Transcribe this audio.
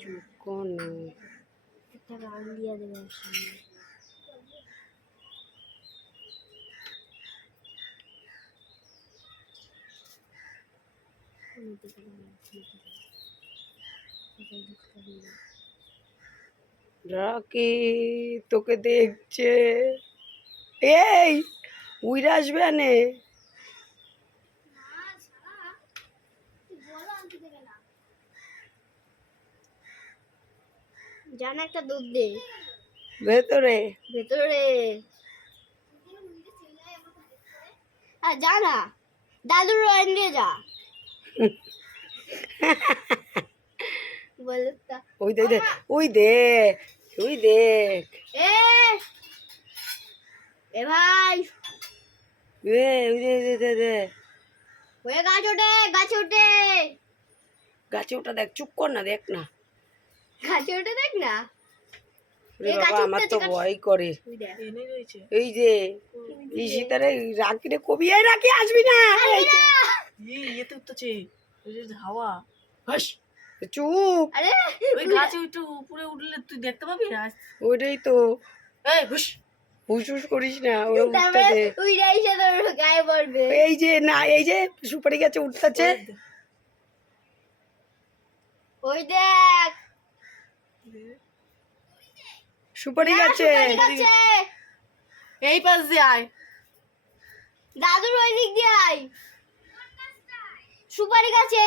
চুপ কর না। একটা রাউন্ড দিয়ে দেবে সামনে। রাকি তোকে দেখছে। এই উইরা আসবে আনে। জানা একটা দুধ দে ভেতরে ভেতরে। হ্যাঁ যা না, দাদুর রয়েন দিয়ে যা। বল তা ওই দেখ ওই দেখ ওই দেখ এ এ ভাই ওই দে দে দে দে ওই গাছ ওঠে, গাছে ওঠে, গাছে ওটা দেখ। চুপ কর না, দেখ না। গাছে ওঠে, দেখ না। ওরে বাবা, আমার তো ভয় করে। এই যে এই শীতারে রাখি রে, কবি এই রাখি আসবি না। ইয়েতে উঠতেছে হাওয়া। হাস চুপ। আরে ওই গাছে একটু উপরে উঠলে তুই দেখতে পাবি। ওইটাই তো। এই হুস হুস হুস করিস না, ওরা তারপরে উঠতেছে। ওই রাইসে তোর গায়ে পড়বে। এই যে না, এই যে সুপারি গাছে উঠতেছে। ওই দেখ সুপারি গাছে। সুপারি গাছে। এই পাশ দিয়ে আয়। দাদুর ওই দিক দিয়ে আয়। সুপারি গাছে